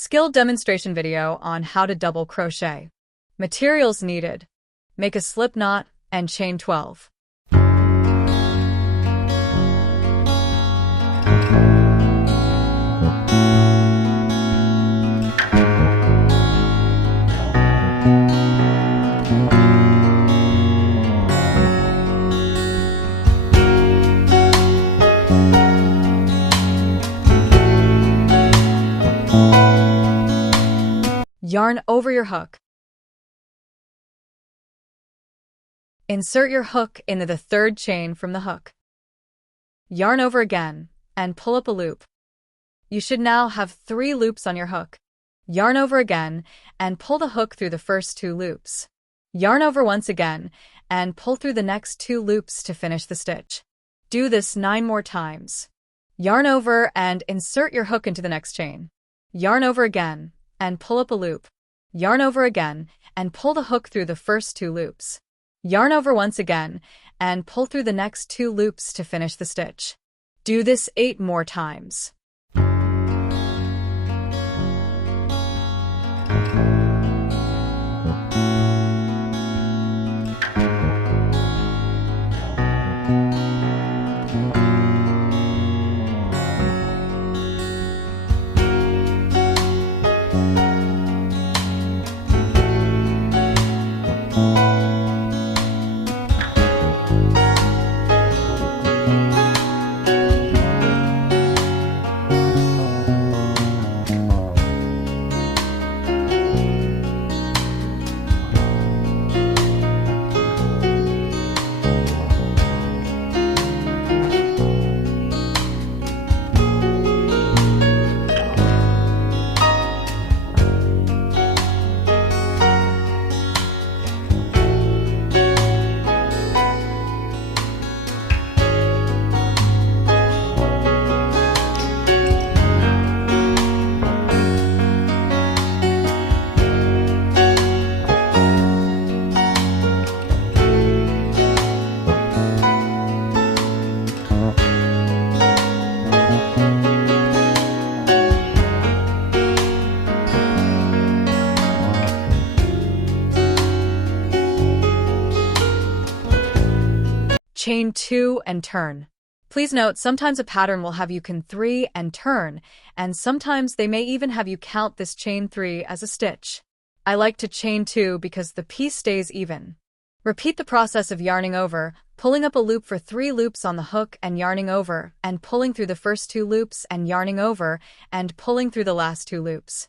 Skill demonstration video on how to double crochet. Materials needed. Make a slip knot and chain 12. Yarn over your hook. Insert your hook into the third chain from the hook. Yarn over again and pull up a loop. You should now have 3 loops on your hook. Yarn over again and pull the hook through the first 2 loops. Yarn over once again and pull through the next 2 loops to finish the stitch. Do this 9 more times. Yarn over and insert your hook into the next chain. Yarn over again and pull up a loop. Yarn over again and pull the hook through the first 2 loops. Yarn over once again and pull through the next 2 loops to finish the stitch. Do this 8 more times. Chain 2 and turn. Please note, sometimes a pattern will have you can 3 and turn, and sometimes they may even have you count this chain 3 as a stitch. I like to chain 2 because the piece stays even. Repeat the process of yarning over, pulling up a loop for 3 loops on the hook and yarning over, and pulling through the first 2 loops and yarning over, and pulling through the last 2 loops.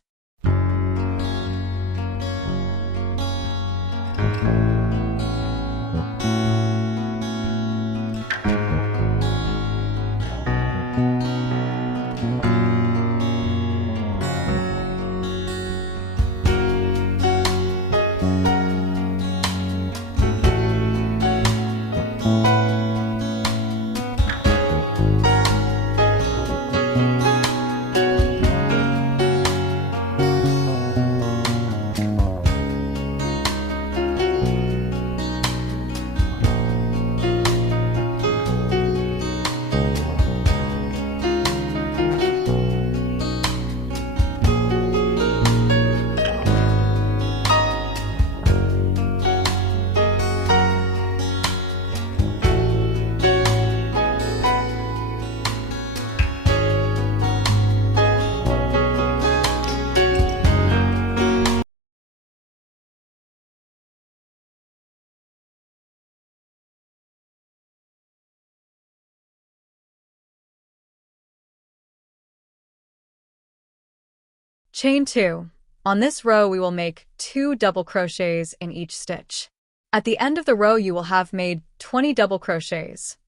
Chain 2. On this row, we will make 2 double crochets in each stitch. At the end of the row, you will have made 20 double crochets.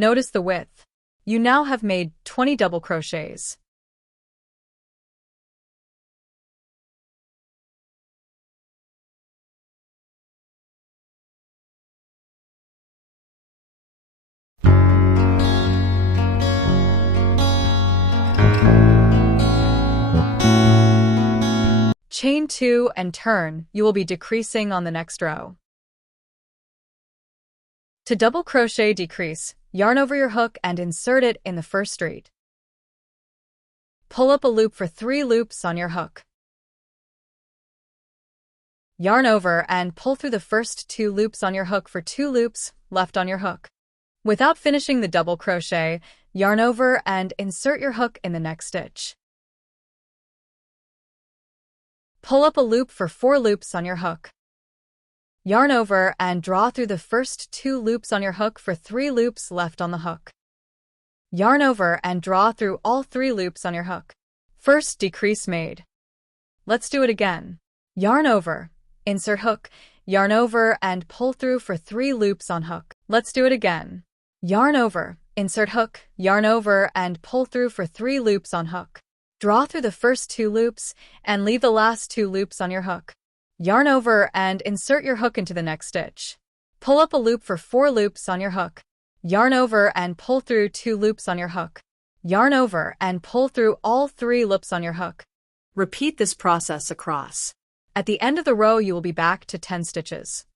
Notice the width. You now have made 20 double crochets. Chain 2 and turn. You will be decreasing on the next row. To double crochet decrease, yarn over your hook and insert it in the first street. Pull up a loop for 3 loops on your hook. Yarn over and pull through the first 2 loops on your hook for 2 loops left on your hook. Without finishing the double crochet, yarn over and insert your hook in the next stitch. Pull up a loop for 4 loops on your hook. Yarn over and draw through the first 2 loops on your hook for 3 loops left on the hook. Yarn over and draw through all 3 loops on your hook. First decrease made. Let's do it again. Yarn over, insert hook, yarn over and pull through for 3 loops on hook. Let's do it again. Yarn over, insert hook, yarn over and pull through for 3 loops on hook. Draw through the first 2 loops and leave the last 2 loops on your hook. Yarn over and insert your hook into the next stitch. Pull up a loop for 4 loops on your hook. Yarn over and pull through 2 loops on your hook. Yarn over and pull through all 3 loops on your hook. Repeat this process across. At the end of the row, you will be back to 10 stitches.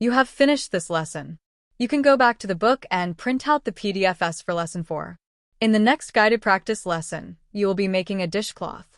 You have finished this lesson. You can go back to the book and print out the PDFs for Lesson 4. In the next guided practice lesson, you will be making a dishcloth.